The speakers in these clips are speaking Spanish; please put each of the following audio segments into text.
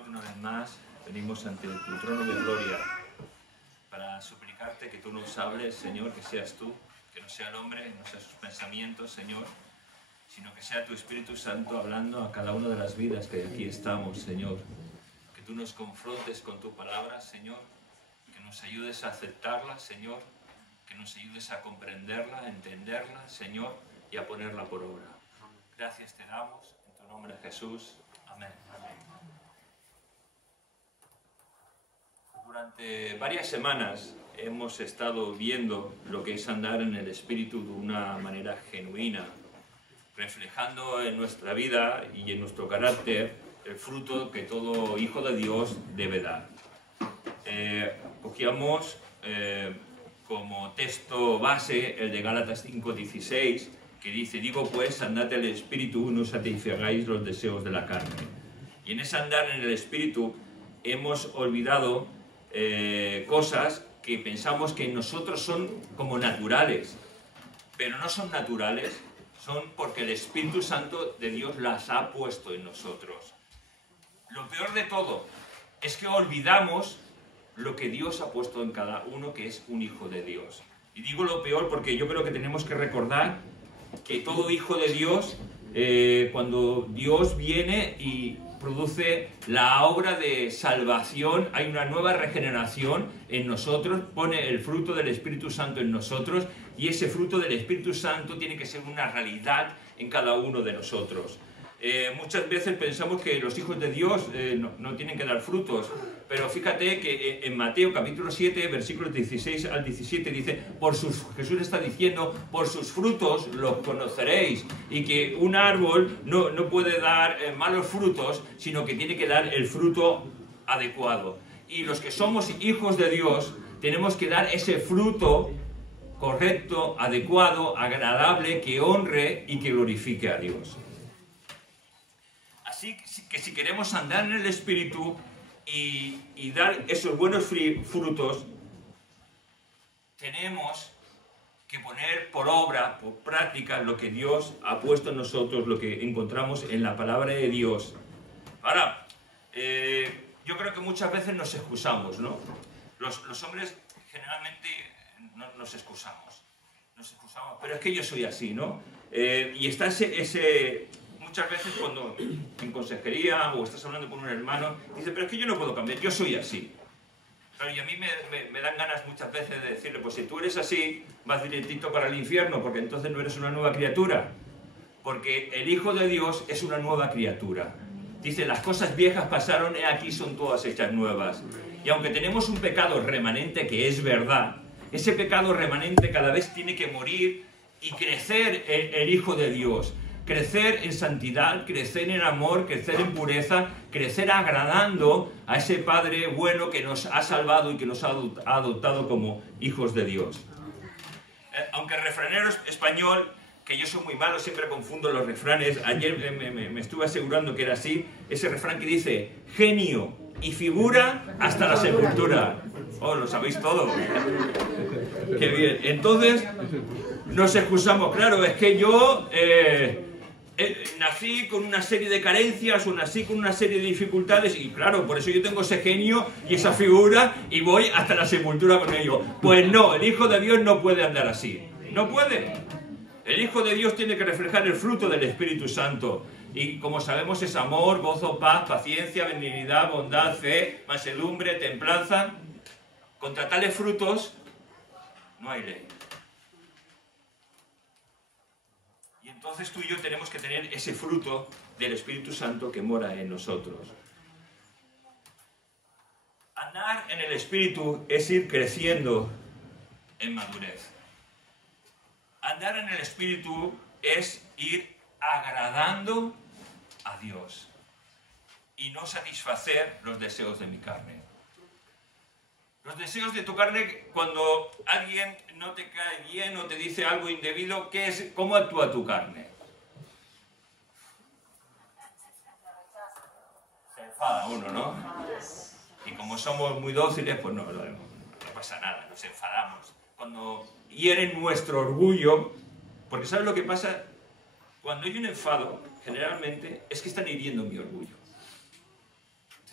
Señor, una vez más venimos ante tu trono de gloria para suplicarte que tú nos hables, Señor, que seas tú, que no sea el hombre, no sean sus pensamientos, Señor, sino que sea tu Espíritu Santo hablando a cada una de las vidas que aquí estamos, Señor. Que tú nos confrontes con tu palabra, Señor, que nos ayudes a aceptarla, Señor, que nos ayudes a comprenderla, a entenderla, Señor, y a ponerla por obra. Gracias te damos, en tu nombre, Jesús. Amén. Durante varias semanas hemos estado viendo lo que es andar en el Espíritu de una manera genuina, reflejando en nuestra vida y en nuestro carácter el fruto que todo hijo de Dios debe dar. Cogíamos como texto base el de Gálatas 5:16, que dice: digo pues, andad en el Espíritu, no satisfagáis los deseos de la carne. Y en ese andar en el Espíritu hemos olvidado cosas que pensamos que en nosotros son como naturales, pero no son naturales, son porque el Espíritu Santo de Dios las ha puesto en nosotros. Lo peor de todo es que olvidamos lo que Dios ha puesto en cada uno, que es un hijo de Dios. Y digo lo peor porque yo creo que tenemos que recordar que todo hijo de Dios, cuando Dios viene y produce la obra de salvación, hay una nueva regeneración en nosotros, pone el fruto del Espíritu Santo en nosotros, y ese fruto del Espíritu Santo tiene que ser una realidad en cada uno de nosotros. Muchas veces pensamos que los hijos de Dios no tienen que dar frutos, pero fíjate que en Mateo capítulo 7, versículos 16 al 17 dice: Jesús está diciendo, por sus frutos los conoceréis, y que un árbol no puede dar malos frutos, sino que tiene que dar el fruto adecuado. Y los que somos hijos de Dios tenemos que dar ese fruto correcto, adecuado, agradable, que honre y que glorifique a Dios. Así que si queremos andar en el Espíritu y dar esos buenos frutos, tenemos que poner por obra, por práctica, lo que Dios ha puesto en nosotros, lo que encontramos en la palabra de Dios. Ahora, yo creo que muchas veces nos excusamos, ¿no? Los hombres generalmente nos excusamos, pero es que yo soy así, ¿no? Y está muchas veces cuando en consejería o estás hablando con un hermano, dice: pero es que yo no puedo cambiar, yo soy así. Claro, y a mí me dan ganas muchas veces de decirle: pues si tú eres así, vas directito para el infierno, porque entonces no eres una nueva criatura. Porque el Hijo de Dios es una nueva criatura. Dice: las cosas viejas pasaron, he aquí son todas hechas nuevas. Y aunque tenemos un pecado remanente, que es verdad, ese pecado remanente cada vez tiene que morir y crecer el Hijo de Dios. Crecer en santidad, crecer en amor, crecer en pureza, crecer agradando a ese Padre bueno que nos ha salvado y que nos ha adoptado como hijos de Dios. Aunque el refranero español, que yo soy muy malo, siempre confundo los refranes, ayer me estuve asegurando que era así, ese refrán que dice: genio y figura hasta la sepultura. Oh, lo sabéis todo. Qué bien. Entonces, nos excusamos. Claro, es que yo nací con una serie de carencias o nací con una serie de dificultades, y claro, por eso yo tengo ese genio y esa figura y voy hasta la sepultura con ello. Pues no, el Hijo de Dios no puede andar así. No puede. El Hijo de Dios tiene que reflejar el fruto del Espíritu Santo. Y como sabemos, es amor, gozo, paz, paciencia, benignidad, bondad, fe, mansedumbre, templanza. Contra tales frutos no hay ley. Y entonces tú y yo tenemos que tener ese fruto del Espíritu Santo que mora en nosotros. Andar en el Espíritu es ir creciendo en madurez. Andar en el Espíritu es ir agradando a Dios y no satisfacer los deseos de mi carne. Los deseos de tu carne, cuando alguien no te cae bien o te dice algo indebido, ¿cómo actúa tu carne? Se enfada uno, ¿no? Y como somos muy dóciles, pues no pasa nada, nos enfadamos. Cuando hieren nuestro orgullo, porque ¿sabes lo que pasa? Cuando hay un enfado, generalmente, es que están hiriendo mi orgullo.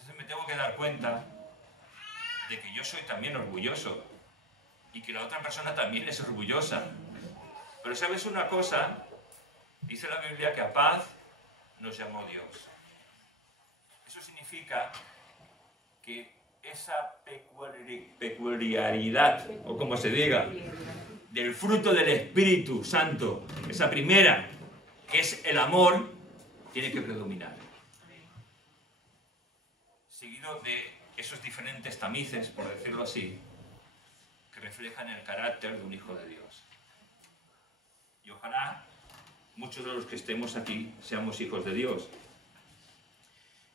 Entonces me dar cuenta de que yo soy también orgulloso y que la otra persona también es orgullosa. Pero ¿sabes una cosa? Dice la Biblia que a paz nos llamó Dios. Eso significa que esa peculiaridad, o como se diga, del fruto del Espíritu Santo, esa primera, que es el amor, tiene que predominar. Seguido de esos diferentes tamices, por decirlo así, que reflejan el carácter de un hijo de Dios. Y ojalá muchos de los que estemos aquí seamos hijos de Dios.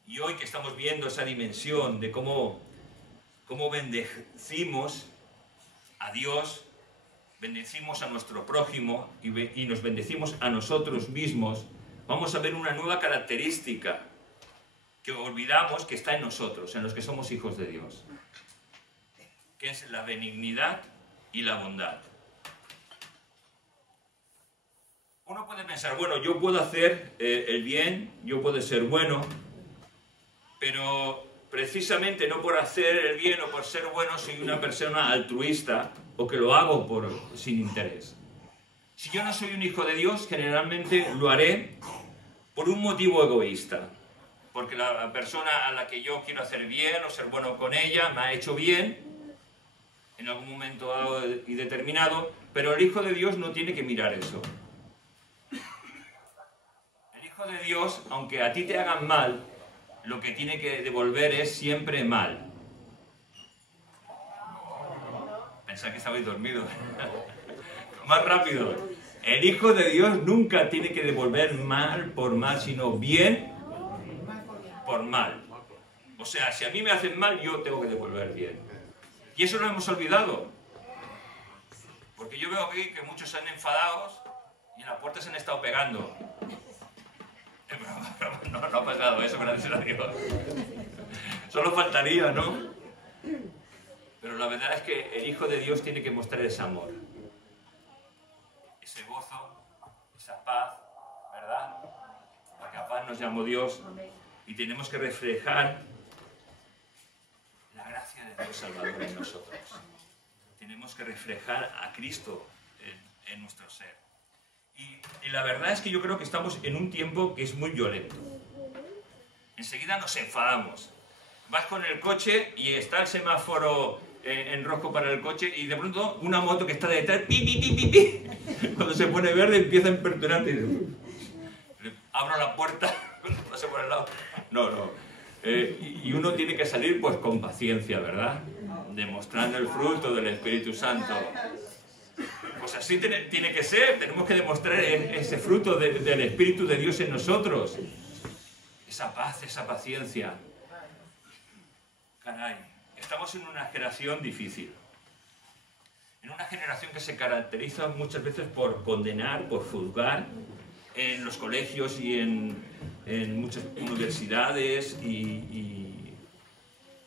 Y hoy que estamos viendo esa dimensión de cómo bendecimos a Dios, bendecimos a nuestro prójimo y nos bendecimos a nosotros mismos, vamos a ver una nueva característica que olvidamos que está en nosotros, en los que somos hijos de Dios, que es la benignidad y la bondad. Uno puede pensar, bueno, yo puedo hacer el bien, yo puedo ser bueno, pero precisamente no por hacer el bien o por ser bueno soy una persona altruista o que lo hago sin interés. Si yo no soy un hijo de Dios, generalmente lo haré por un motivo egoísta, porque la persona a la que yo quiero hacer bien o ser bueno con ella me ha hecho bien en algún momento dado y determinado, pero el hijo de Dios no tiene que mirar eso. El hijo de Dios, aunque a ti te hagan mal, lo que tiene que devolver es siempre mal. Pensad que estabais dormidos. Más rápido. El hijo de Dios nunca tiene que devolver mal por mal, sino bien por mal. O sea, si a mí me hacen mal, yo tengo que devolver bien. Y eso lo hemos olvidado. Porque yo veo aquí que muchos se han enfadados y en la puerta se han estado pegando. No ha pasado eso, gracias a Dios. Solo faltaría, ¿no? Pero la verdad es que el Hijo de Dios tiene que mostrar ese amor, ese gozo, esa paz, ¿verdad? Porque a paz nos llamó Dios y tenemos que reflejar la gracia de Dios Salvador en nosotros. Tenemos que reflejar a Cristo en nuestro ser. Y la verdad es que yo creo que estamos en un tiempo que es muy violento. Enseguida nos enfadamos. Vas con el coche y está el semáforo en rojo para el coche y de pronto una moto que está detrás, pi, pi, pi, pi, pi. Cuando se pone verde empieza a impertinarte y abro la puerta, pase por el lado. No. Y uno tiene que salir pues con paciencia, ¿verdad? Demostrando el fruto del Espíritu Santo. Pues así tiene que ser, tenemos que demostrar ese fruto del Espíritu de Dios en nosotros. Esa paz, esa paciencia. Caray, estamos en una generación difícil. En una generación que se caracteriza muchas veces por condenar, por juzgar, en los colegios y en muchas universidades y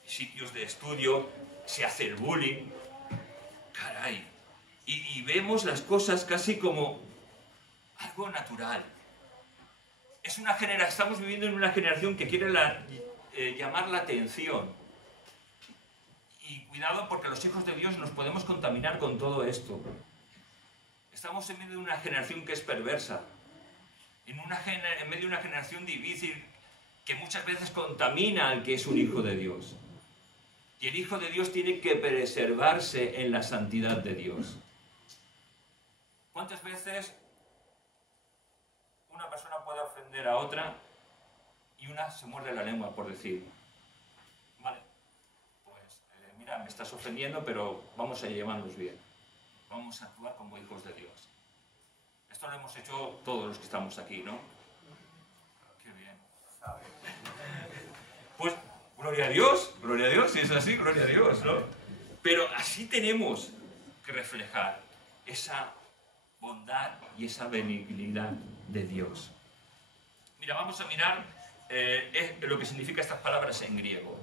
sitios de estudio, se hace el bullying. Caray. Y vemos las cosas casi como algo natural. Estamos viviendo en una generación que quiere llamar la atención. Y cuidado porque los hijos de Dios nos podemos contaminar con todo esto. Estamos en medio de una generación que es perversa. En medio de una generación difícil que muchas veces contamina al que es un hijo de Dios. Y el hijo de Dios tiene que preservarse en la santidad de Dios. ¿Cuántas veces una persona puede ofender a otra y una se muerde la lengua por decir, vale, pues mira, me estás ofendiendo, pero vamos a llevarnos bien. Vamos a actuar como hijos de Dios. Esto lo hemos hecho todos los que estamos aquí, ¿no? Qué bien. Pues, gloria a Dios, si es así, gloria a Dios, ¿no? Pero así tenemos que reflejar esa bondad y esa benignidad de Dios. Mira, vamos a mirar lo que significa estas palabras en griego.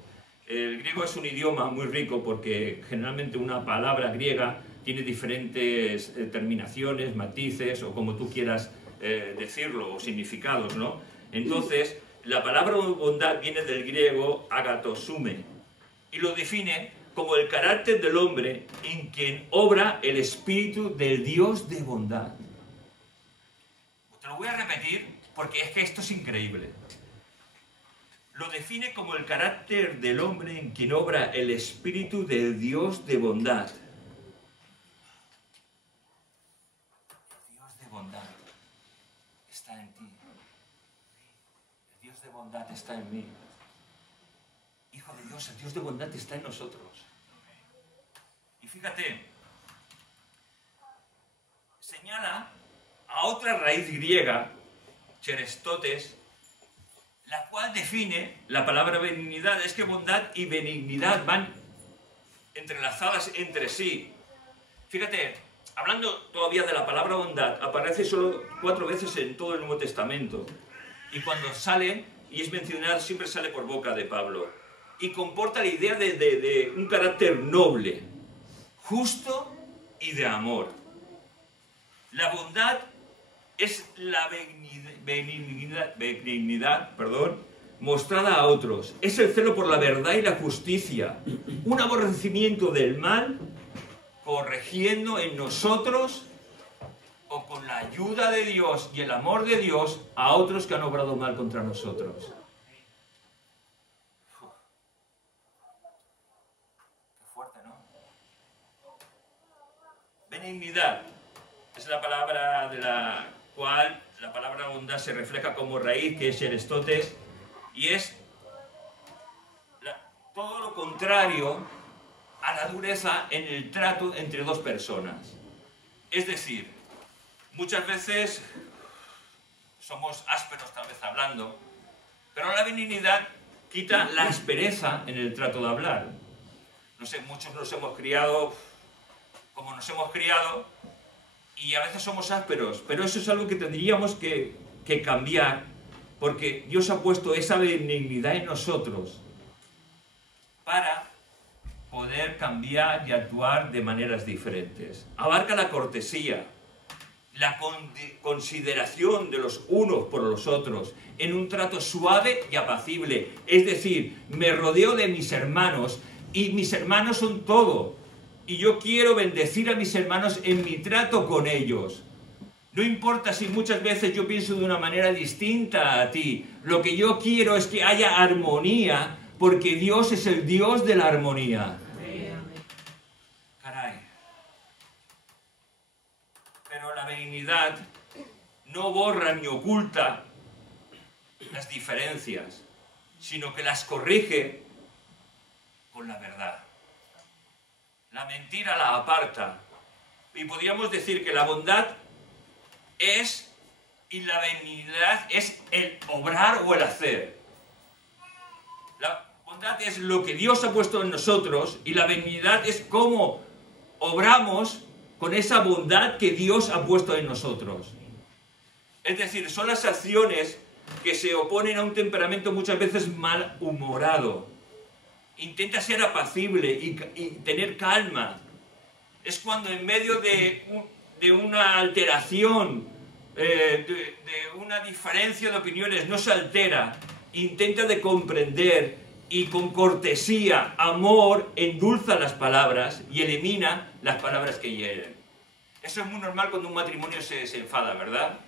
El griego es un idioma muy rico porque generalmente una palabra griega tiene diferentes terminaciones, matices o como tú quieras decirlo, o significados, ¿no? Entonces, La palabra bondad viene del griego agatosume y lo define como el carácter del hombre en quien obra el espíritu del Dios de bondad. Te lo voy a repetir porque es que esto es increíble. Lo define como el carácter del hombre en quien obra el espíritu del Dios de bondad. El Dios de bondad está en ti. El Dios de bondad está en mí. Hijo de Dios, el Dios de bondad está en nosotros. Y fíjate, señala a otra raíz griega, cherestotes, la cual define la palabra benignidad. Es que bondad y benignidad van entrelazadas entre sí. Fíjate, hablando todavía de la palabra bondad, aparece solo 4 veces en todo el Nuevo Testamento. Y cuando sale, y es mencionada, siempre sale por boca de Pablo. Y comporta la idea de un carácter noble, justo y de amor. La bondad es la benignidad, mostrada a otros. Es el celo por la verdad y la justicia. Un aborrecimiento del mal, corrigiendo en nosotros o con la ayuda de Dios y el amor de Dios a otros que han obrado mal contra nosotros. Qué fuerte, ¿no? Benignidad es la palabra de la cual la palabra bondad se refleja como raíz, que es cherestotes, y es todo lo contrario a la dureza en el trato entre dos personas. Es decir, muchas veces somos ásperos tal vez hablando, pero la benignidad quita la aspereza en el trato de hablar. No sé, muchos nos hemos criado como nos hemos criado, y a veces somos ásperos, pero eso es algo que tendríamos que cambiar, porque Dios ha puesto esa benignidad en nosotros para poder cambiar y actuar de maneras diferentes. Abarca la cortesía, la consideración de los unos por los otros, en un trato suave y apacible. Es decir, me rodeo de mis hermanos, y mis hermanos son todo. Y yo quiero bendecir a mis hermanos en mi trato con ellos. No importa si muchas veces yo pienso de una manera distinta a ti. Lo que yo quiero es que haya armonía, porque Dios es el Dios de la armonía. Caray. Pero la benignidad no borra ni oculta las diferencias, sino que las corrige con la verdad. La mentira la aparta. Y podríamos decir que la bondad es, y la benignidad es el obrar o el hacer. La bondad es lo que Dios ha puesto en nosotros, y la benignidad es cómo obramos con esa bondad que Dios ha puesto en nosotros. Es decir, son las acciones que se oponen a un temperamento muchas veces malhumorado. Intenta ser apacible y tener calma. Es cuando en medio de una alteración, de una diferencia de opiniones, no se altera, intenta de comprender y con cortesía, amor, endulza las palabras y elimina las palabras que hieren. Eso es muy normal cuando un matrimonio se enfada, ¿verdad?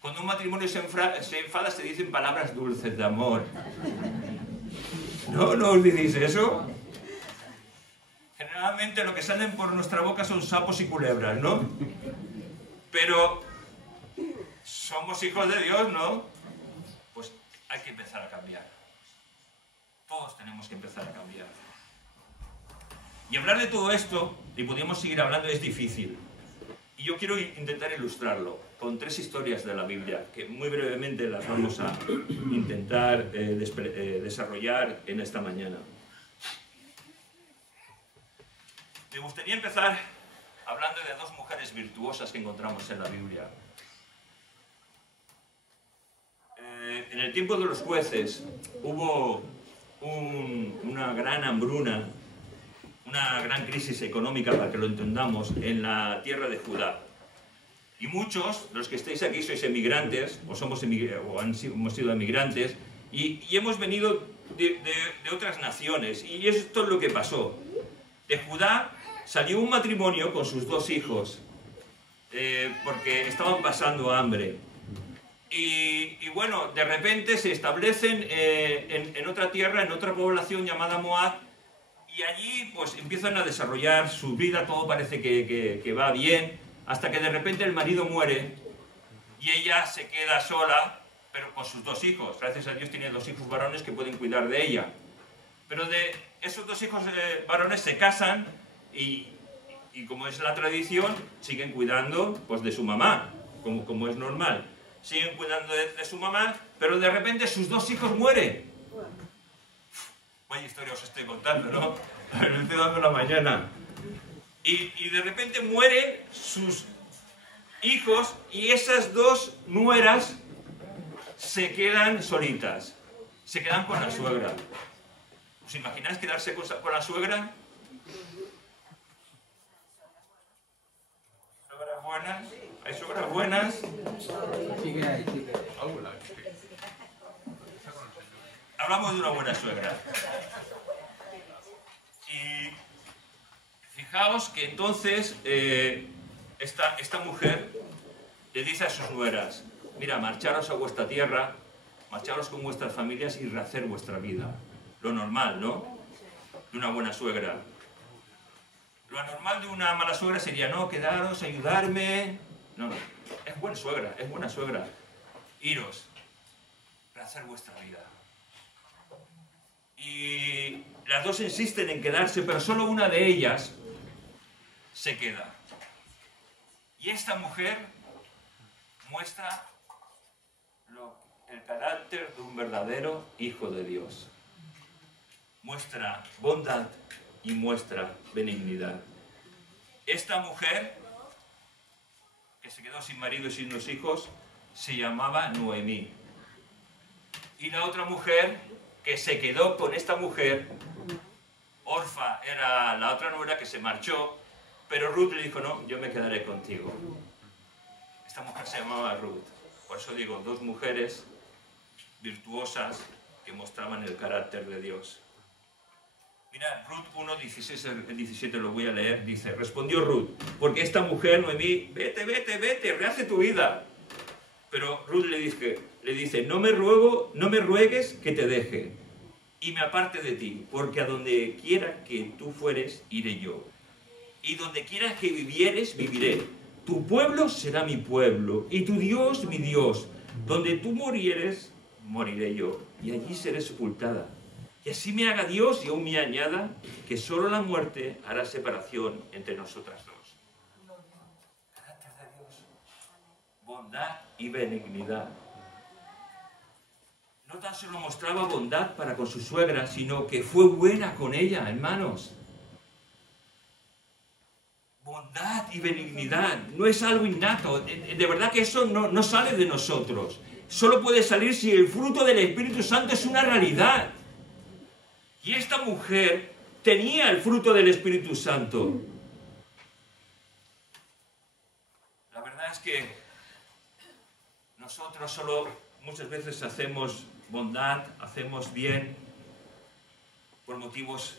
Cuando un matrimonio se enfada se dicen palabras dulces de amor. ¿No os decís eso? Generalmente lo que salen por nuestra boca son sapos y culebras, ¿no? Pero somos hijos de Dios, ¿no? Pues hay que empezar a cambiar. Todos tenemos que empezar a cambiar. Y hablar de todo esto, y podríamos seguir hablando, es difícil. Y yo quiero intentar ilustrarlo con 3 historias de la Biblia, que muy brevemente las vamos a intentar desarrollar en esta mañana. Me gustaría empezar hablando de 2 mujeres virtuosas que encontramos en la Biblia. En el tiempo de los jueces hubo una gran hambruna, una gran crisis económica, para que lo entendamos, en la tierra de Judá. Y muchos, los que estáis aquí, sois emigrantes, o hemos sido emigrantes, y hemos venido de otras naciones. Y esto es lo que pasó. De Judá salió un matrimonio con sus 2 hijos, porque estaban pasando hambre. Y bueno, de repente se establecen en otra tierra, en otra población llamada Moab, y allí pues empiezan a desarrollar su vida, todo parece que va bien, hasta que de repente el marido muere y ella se queda sola, pero con sus 2 hijos. Gracias a Dios tiene 2 hijos varones que pueden cuidar de ella. Pero de esos 2 hijos varones se casan y como es la tradición, siguen cuidando pues, de su mamá, como es normal. Siguen cuidando de su mamá, pero de repente sus 2 hijos mueren. Vaya historia os estoy contando, ¿no? Me estoy dando la mañana. Y de repente mueren sus hijos y esas 2 nueras se quedan solitas. Se quedan con la suegra. ¿Os imagináis quedarse con la suegra? ¿Suegras buenas? ¿Hay suegras buenas? Sí que hay, sí que hay. Hablamos de una buena suegra. Y fijaos que entonces esta mujer le dice a sus nueras: mira, marcharos a vuestra tierra, marcharos con vuestras familias y rehacer vuestra vida. Lo normal, ¿no? De una buena suegra. Lo anormal de una mala suegra sería: no, quedaros, ayudarme. No, es buena suegra, es buena suegra. Iros, rehacer vuestra vida. Y las 2 insisten en quedarse, pero solo una de ellas se queda. Y esta mujer muestra el carácter de un verdadero hijo de Dios. Muestra bondad y muestra benignidad. Esta mujer, que se quedó sin marido y sin los hijos, se llamaba Noemí. Y la otra mujer que se quedó con esta mujer, Orfa era la otra nuera que se marchó, pero Ruth le dijo: no, yo me quedaré contigo. Esta mujer se llamaba Ruth. Por eso digo, 2 mujeres virtuosas que mostraban el carácter de Dios. Mira, Ruth 1, 16 al 17 lo voy a leer, dice: respondió Ruth, porque esta mujer, Noemí, vete, rehace tu vida. Pero Ruth le dice: no me ruegues que te deje y me aparte de ti, porque a donde quiera que tú fueres, iré yo. Y donde quiera que vivieres, viviré. Tu pueblo será mi pueblo, y tu Dios mi Dios. Donde tú murieres, moriré yo, y allí seré sepultada. Y así me haga Dios y aún me añada, que solo la muerte hará separación entre nosotras 2. Carácter de Dios. Bondad y benignidad. No tan solo mostraba bondad para con su suegra, sino que fue buena con ella, hermanos. Bondad y benignidad no es algo innato. De verdad que eso no sale de nosotros. Solo puede salir si el fruto del Espíritu Santo es una realidad. Y esta mujer tenía el fruto del Espíritu Santo. La verdad es que nosotros solo muchas veces hacemos bondad, hacemos bien por motivos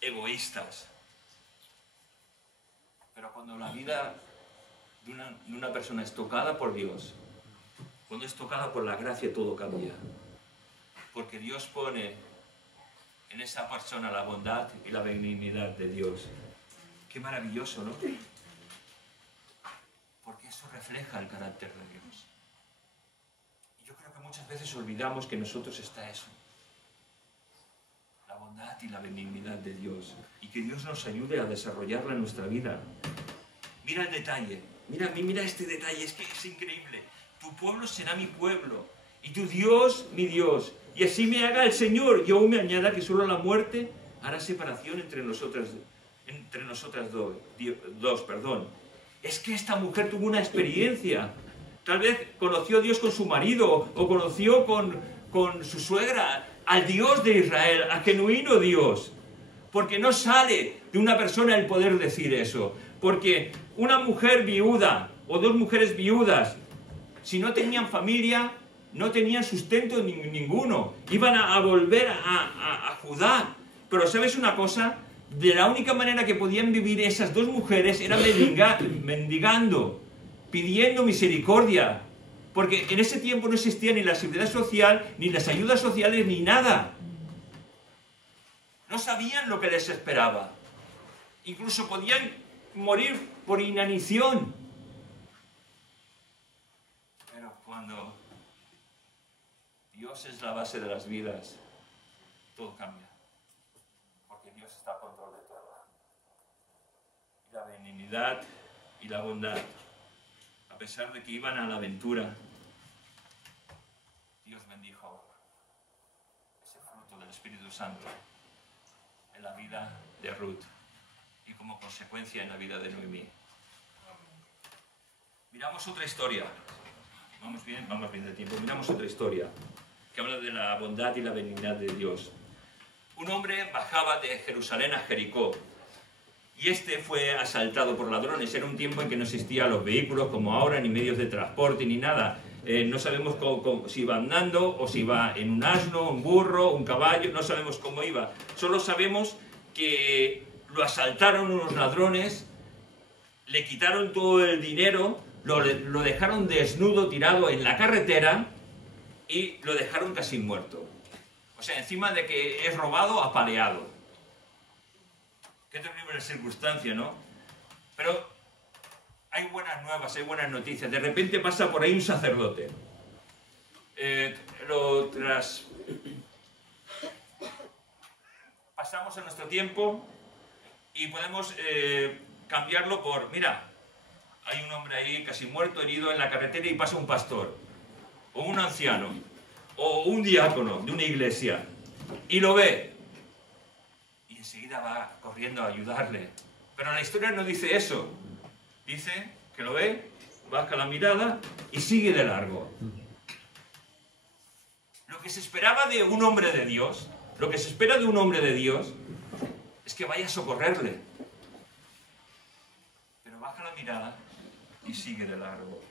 egoístas. Pero cuando la vida de una persona es tocada por Dios, cuando es tocada por la gracia, todo cambia. Porque Dios pone en esa persona la bondad y la benignidad de Dios. Qué maravilloso, ¿no? Porque eso refleja el carácter de Dios. Y yo creo que muchas veces olvidamos que en nosotros está eso. La bondad y la benignidad de Dios. Y que Dios nos ayude a desarrollarla en nuestra vida. Mira el detalle. Mira este detalle. Es que es increíble. Tu pueblo será mi pueblo. Y tu Dios, mi Dios. Y así me haga el Señor. Y aún me añada que solo la muerte hará separación entre nosotras dos. Es que esta mujer tuvo una experiencia. Tal vez conoció a Dios con su marido, o conoció con su suegra al Dios de Israel, al genuino Dios. Porque no sale de una persona el poder decir eso. Porque una mujer viuda o dos mujeres viudas. Si no tenían familia, no tenían sustento ninguno. Iban a volver a Judá. Pero ¿sabes una cosa? De la única manera que podían vivir esas dos mujeres era mendigando, pidiendo misericordia. Porque en ese tiempo no existía ni la seguridad social, ni las ayudas sociales, ni nada. No sabían lo que les esperaba. Incluso podían morir por inanición. Pero cuando Dios es la base de las vidas, todo cambia. Porque Dios está a control de todo. Y la benignidad y la bondad, a pesar de que iban a la aventura, Dios bendijo ese fruto del Espíritu Santo en la vida de Ruth y como consecuencia en la vida de Noemí. Miramos otra historia. Vamos bien de tiempo. Miramos otra historia que habla de la bondad y la benignidad de Dios. Un hombre bajaba de Jerusalén a Jericó y este fue asaltado por ladrones. Era un tiempo en que no existían los vehículos como ahora, ni medios de transporte, ni nada. No sabemos si iba andando o si iba en un asno, un burro, un caballo, no sabemos cómo iba. Solo sabemos que lo asaltaron unos ladrones, le quitaron todo el dinero, lo dejaron desnudo, tirado en la carretera y lo dejaron casi muerto. O sea, encima de que es robado, apaleado. Qué terrible circunstancia, ¿no? Pero hay buenas nuevas, hay buenas noticias. De repente pasa por ahí un sacerdote. Pasamos a nuestro tiempo y podemos cambiarlo por, mira, hay un hombre ahí casi muerto, herido en la carretera y pasa un pastor, o un anciano, o un diácono de una iglesia, y lo ve, y enseguida va corriendo a ayudarle. Pero la historia no dice eso. Dice que lo ve, baja la mirada y sigue de largo. Lo que se esperaba de un hombre de Dios, lo que se espera de un hombre de Dios, es que vaya a socorrerle. Pero baja la mirada y sigue de largo.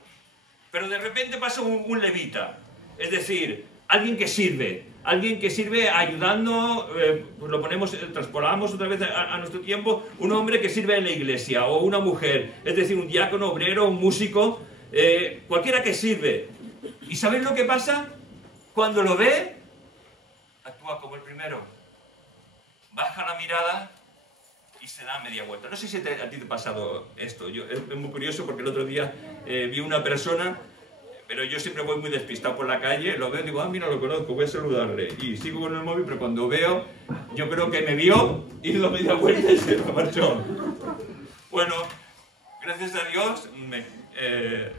Pero de repente pasa un levita, es decir, alguien que sirve ayudando, transpolamos otra vez a nuestro tiempo, un hombre que sirve en la iglesia, o una mujer, es decir, un diácono, obrero, un músico, cualquiera que sirve. ¿Y sabéis lo que pasa? Cuando lo ve, actúa como el primero. Baja la mirada y se da media vuelta. No sé si a ti te ha pasado esto. Es muy curioso porque el otro día vi una persona, pero yo siempre voy muy despistado por la calle, lo veo y digo, ah, mira, lo conozco, voy a saludarle. Y sigo con el móvil, pero cuando veo, yo creo que me vio, hizo media vuelta y se marchó. Bueno, gracias a Dios,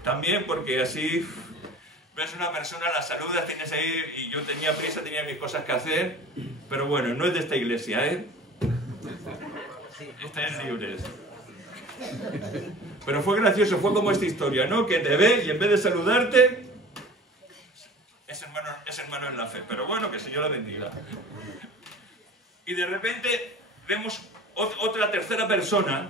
también porque así ves una persona, la saludas, tienes ahí, y yo tenía prisa, tenía mis cosas que hacer, pero bueno, no es de esta iglesia, ¿eh? Estáis libres. Pero fue gracioso, fue como esta historia, ¿no? Que te ve y en vez de saludarte, es hermano en la fe. Pero bueno, que el Señor la bendiga. Y de repente vemos otra tercera persona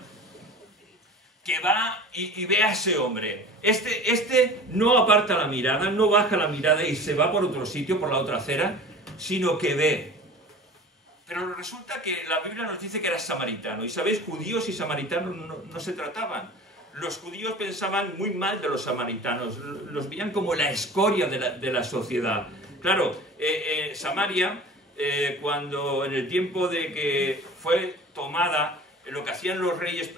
que va y ve a ese hombre. Este no aparta la mirada, no baja la mirada y se va por otro sitio, por la otra acera, sino que ve. Pero resulta que la Biblia nos dice que era samaritano. Y sabéis, judíos y samaritanos no se trataban. Los judíos pensaban muy mal de los samaritanos. Los veían como la escoria de la sociedad. Claro, Samaria, cuando en el tiempo de que fue tomada, lo que hacían los reyes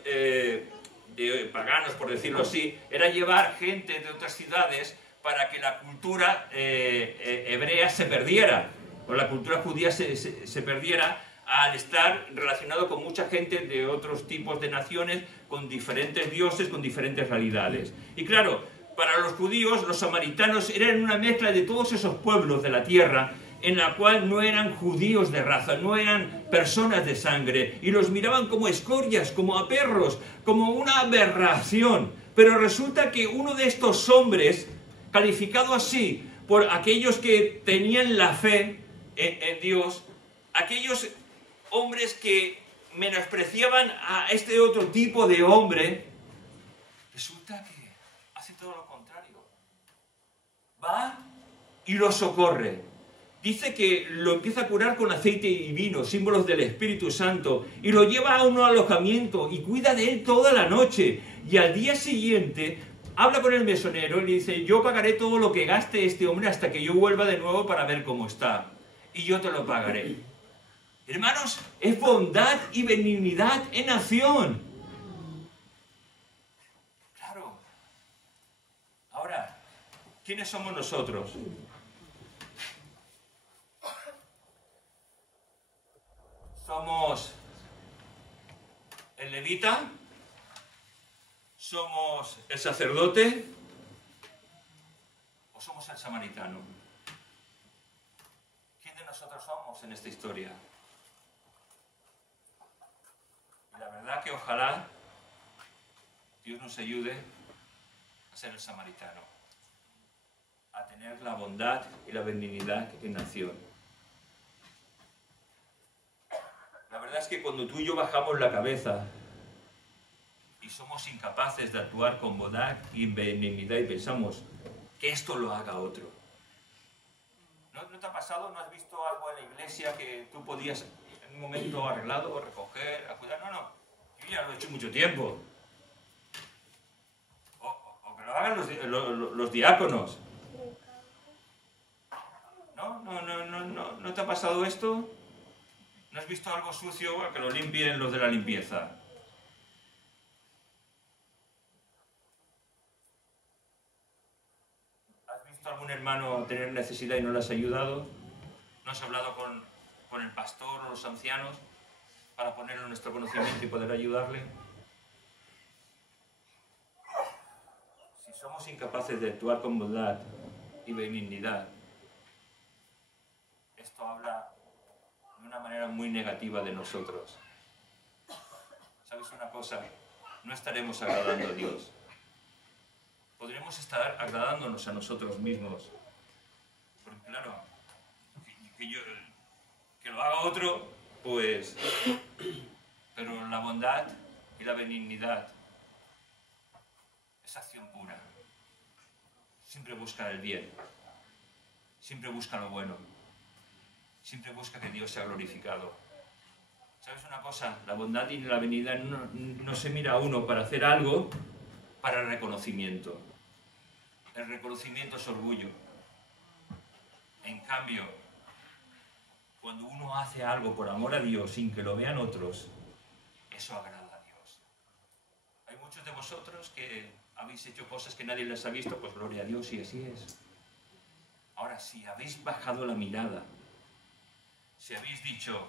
paganos, por decirlo así, era llevar gente de otras ciudades para que la cultura hebrea se perdiera, o la cultura judía se perdiera al estar relacionado con mucha gente de otros tipos de naciones, con diferentes dioses, con diferentes realidades. Y claro, para los judíos, los samaritanos eran una mezcla de todos esos pueblos de la tierra, en la cual no eran judíos de raza, no eran personas de sangre, y los miraban como escorias, como a perros, como una aberración. Pero resulta que uno de estos hombres, calificado así por aquellos que tenían la fe en Dios, aquellos hombres que menospreciaban a este otro tipo de hombre, resulta que hace todo lo contrario. Va y lo socorre. Dice que lo empieza a curar con aceite y vino, símbolos del Espíritu Santo, y lo lleva a un alojamiento y cuida de él toda la noche. Y al día siguiente habla con el mesonero y le dice: yo pagaré todo lo que gaste este hombre hasta que yo vuelva de nuevo para ver cómo está. Y yo te lo pagaré. Hermanos, es bondad y benignidad en acción. Claro. Ahora, ¿quiénes somos nosotros? ¿Somos el levita? ¿Somos el sacerdote? ¿O somos el samaritano? ¿Quién de nosotros somos en esta historia? Y la verdad que ojalá Dios nos ayude a ser el samaritano, a tener la bondad y la benignidad en acción. La verdad es que cuando tú y yo bajamos la cabeza y somos incapaces de actuar con bondad y benignidad y pensamos que esto lo haga otro. ¿No te ha pasado? ¿No has visto algo en la iglesia que tú podías en un momento arreglado recoger, a cuidar? No, yo ya lo he hecho mucho tiempo. O que lo hagan los diáconos. ¿No te ha pasado esto? ¿No has visto algo sucio? Bueno, que lo limpien los de la limpieza. ¿Has visto a algún hermano tener necesidad y no le has ayudado? ¿No has hablado con el pastor o los ancianos para ponerlo en nuestro conocimiento y poder ayudarle? Si somos incapaces de actuar con bondad y benignidad, esto habla de una manera muy negativa de nosotros. ¿Sabes una cosa? No estaremos agradando a Dios. Podremos estar agradándonos a nosotros mismos. Porque claro, que lo haga otro, pues... Pero la bondad y la benignidad es acción pura. Siempre busca el bien. Siempre busca lo bueno. Siempre busca que Dios sea glorificado. ¿Sabes una cosa? La bondad y la benignidad no se mira a uno para hacer algo para el reconocimiento. El reconocimiento es orgullo. En cambio, cuando uno hace algo por amor a Dios sin que lo vean otros, eso agrada a Dios. Hay muchos de vosotros que habéis hecho cosas que nadie les ha visto, pues gloria a Dios, y así es. Ahora, si habéis bajado la mirada, si habéis dicho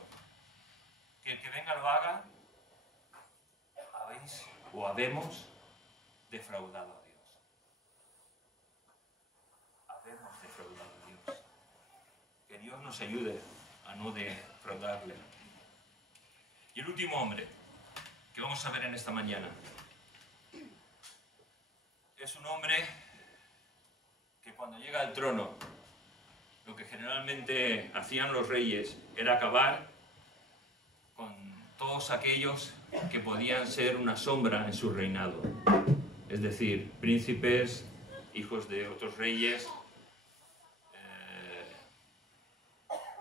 que el que venga lo haga, habéis o habemos defraudado a Dios. Habemos defraudado a Dios. Que Dios nos ayude a no defraudarle. Y el último hombre que vamos a ver en esta mañana es un hombre que cuando llega al trono, lo que generalmente hacían los reyes era acabar con todos aquellos que podían ser una sombra en su reinado. Es decir, príncipes, hijos de otros reyes,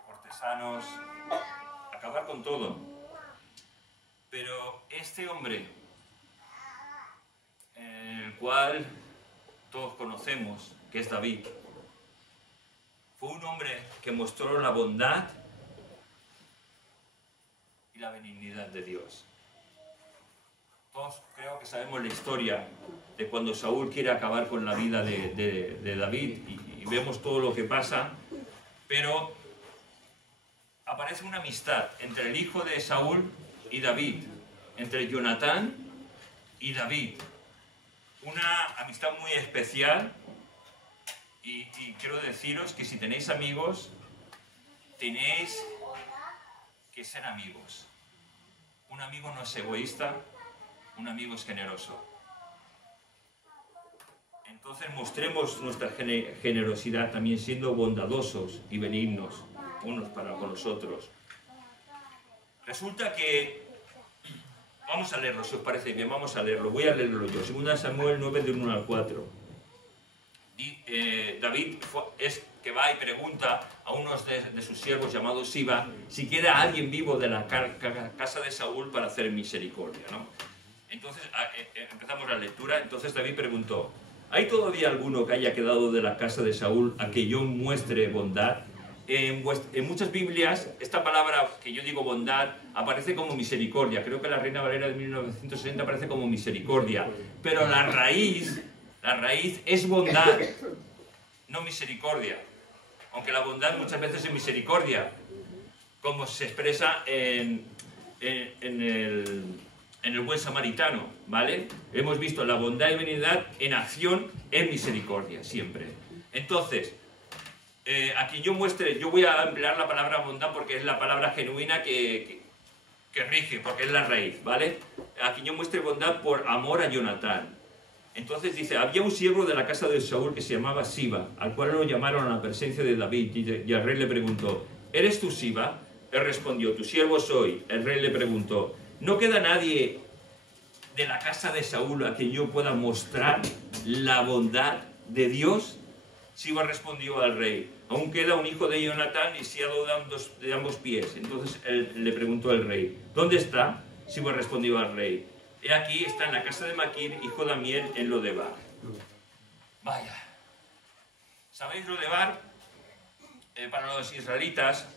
cortesanos, acabar con todo. Pero este hombre, el cual todos conocemos, que es David, fue un hombre que mostró la bondad y la benignidad de Dios. Todos creo que sabemos la historia de cuando Saúl quiere acabar con la vida de David y vemos todo lo que pasa, pero aparece una amistad entre el hijo de Saúl y David, entre Jonatán y David. Una amistad muy especial. Y quiero deciros que si tenéis amigos, tenéis que ser amigos. Un amigo no es egoísta, un amigo es generoso. Entonces mostremos nuestra generosidad también siendo bondadosos y benignos unos para con los otros. Resulta que, vamos a leerlo, si os parece bien, vamos a leerlo. Voy a leerlo yo. 2 Samuel 9, del 1 al 4. David es que va y pregunta a unos de sus siervos llamados Siba si queda alguien vivo de la casa de Saúl para hacer misericordia, ¿no? Entonces empezamos la lectura. Entonces David preguntó: ¿hay todavía alguno que haya quedado de la casa de Saúl a que yo muestre bondad? En muchas Biblias esta palabra que yo digo bondad aparece como misericordia. Creo que la Reina Valera de 1960 aparece como misericordia, pero la raíz es bondad, no misericordia. Aunque la bondad muchas veces es misericordia, como se expresa en el buen samaritano, ¿vale? Hemos visto la bondad y benignidad en acción, en misericordia, siempre. Entonces, a quien yo muestre, yo voy a emplear la palabra bondad porque es la palabra genuina que rige, porque es la raíz, ¿vale? A quien yo muestre bondad por amor a Jonatán. Entonces dice: había un siervo de la casa de Saúl que se llamaba Siba, al cual lo llamaron a la presencia de David, y el rey le preguntó: ¿eres tú Siba? Él respondió: tu siervo soy. El rey le preguntó: ¿no queda nadie de la casa de Saúl a quien yo pueda mostrar la bondad de Dios? Siba respondió al rey: aún queda un hijo de Jonatán, lisiado de ambos pies. Entonces le preguntó el rey: ¿dónde está? Siba respondió al rey: he aquí, está en la casa de Maquir, hijo de Amiel, en Lodebar. Vaya. ¿Sabéis Lodebar? Para los israelitas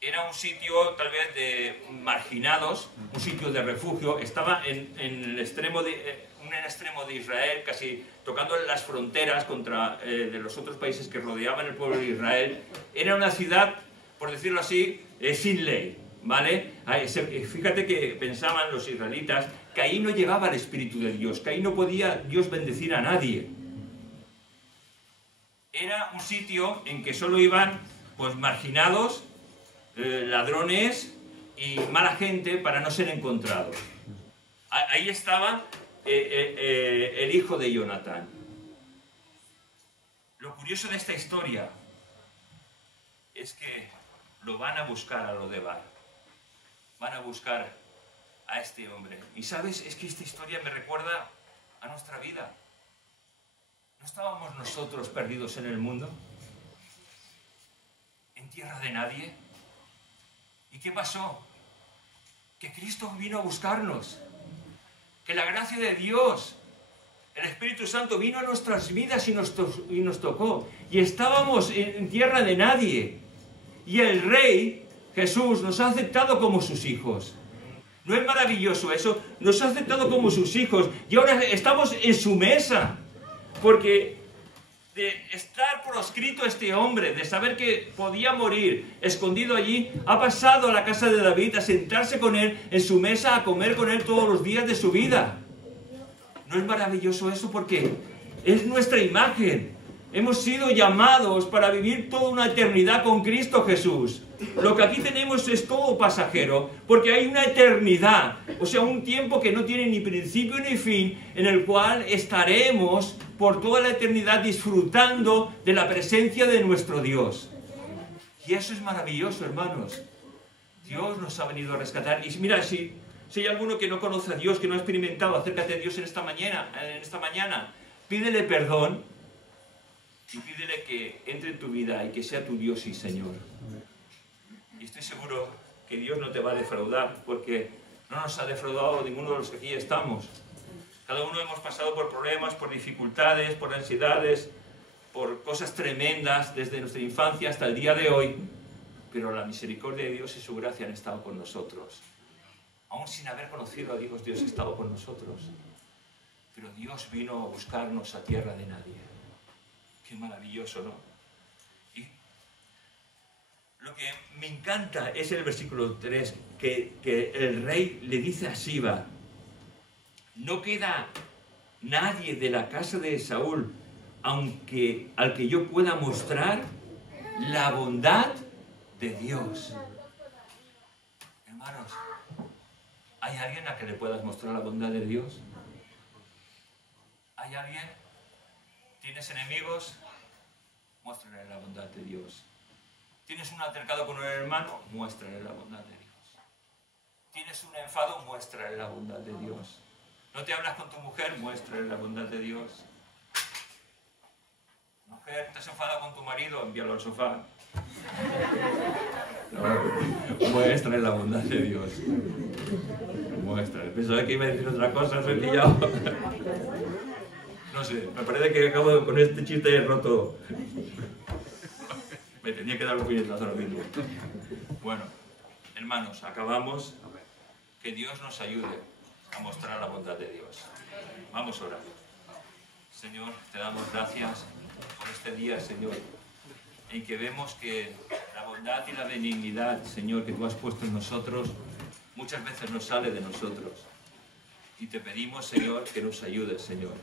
era un sitio tal vez de marginados, un sitio de refugio. Estaba en el extremo un extremo de Israel, casi tocando las fronteras de los otros países que rodeaban el pueblo de Israel. Era una ciudad, por decirlo así, sin ley, ¿vale? Fíjate que pensaban los israelitas que ahí no llegaba el Espíritu de Dios, que ahí no podía Dios bendecir a nadie. Era un sitio en que solo iban pues marginados, ladrones y mala gente para no ser encontrados. Ahí estaba el hijo de Jonatán. Lo curioso de esta historia es que lo van a buscar a Lodebar. Van a buscar a este hombre. Y sabes, es que esta historia me recuerda a nuestra vida. ¿No estábamos nosotros perdidos en el mundo? ¿En tierra de nadie? ¿Y qué pasó? Que Cristo vino a buscarnos. Que la gracia de Dios, el Espíritu Santo, vino a nuestras vidas y nos tocó. Y estábamos en tierra de nadie. Y el Rey, Jesús, nos ha aceptado como sus hijos. ¿No es maravilloso eso? Nos ha aceptado como sus hijos. Y ahora estamos en su mesa. Porque de estar proscrito este hombre, de saber que podía morir escondido allí, ha pasado a la casa de David a sentarse con él en su mesa, a comer con él todos los días de su vida. ¿No es maravilloso eso? Porque es nuestra imagen. Hemos sido llamados para vivir toda una eternidad con Cristo Jesús. Lo que aquí tenemos es todo pasajero, porque hay una eternidad, o sea, un tiempo que no tiene ni principio ni fin, en el cual estaremos por toda la eternidad disfrutando de la presencia de nuestro Dios. Y eso es maravilloso, hermanos. Dios nos ha venido a rescatar. Y mira, si hay alguno que no conoce a Dios, que no ha experimentado, acércate a Dios en esta mañana, pídele perdón y pídele que entre en tu vida y que sea tu Dios y Señor. Y estoy seguro que Dios no te va a defraudar, porque no nos ha defraudado ninguno de los que aquí estamos. Cada uno hemos pasado por problemas, por dificultades, por ansiedades, por cosas tremendas desde nuestra infancia hasta el día de hoy, pero la misericordia de Dios y su gracia han estado con nosotros. Aún sin haber conocido a Dios, Dios ha estado con nosotros. Pero Dios vino a buscarnos a tierra de nadie. Qué maravilloso, ¿no? Y lo que me encanta es el versículo 3, que el rey le dice a Siba: no queda nadie de la casa de Saúl al que yo pueda mostrar la bondad de Dios. Hermanos, ¿hay alguien a que le puedas mostrar la bondad de Dios? ¿Hay alguien? ¿Tienes enemigos? Muéstrale la bondad de Dios. ¿Tienes un altercado con un hermano? Muéstrale la bondad de Dios. ¿Tienes un enfado? Muéstrale la bondad de Dios. ¿No te hablas con tu mujer? Muéstrale la bondad de Dios. Mujer, ¿te has enfadado con tu marido? Envíalo al sofá. No, muéstrale la bondad de Dios. Muéstrale. Pensaba que iba a decir otra cosa, soy pillado. No sé, me parece que acabo con este chiste roto. Me tenía que dar un puñetazo ahora mismo. Bueno, hermanos, acabamos. Que Dios nos ayude a mostrar la bondad de Dios. Vamos a orar. Señor, te damos gracias por este día, Señor, en que vemos que la bondad y la benignidad, Señor, que tú has puesto en nosotros, muchas veces no sale de nosotros. Y te pedimos, Señor, que nos ayudes, Señor,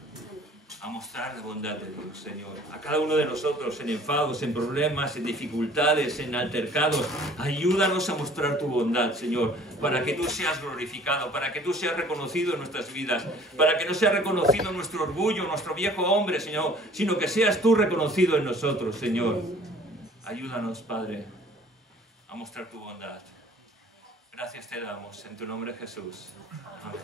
a mostrar la bondad de Dios, Señor. A cada uno de nosotros, en enfados, en problemas, en dificultades, en altercados, ayúdanos a mostrar tu bondad, Señor, para que tú seas glorificado, para que tú seas reconocido en nuestras vidas, para que no sea reconocido nuestro orgullo, nuestro viejo hombre, Señor, sino que seas tú reconocido en nosotros, Señor. Ayúdanos, Padre, a mostrar tu bondad. Gracias te damos, en tu nombre, Jesús. Amén.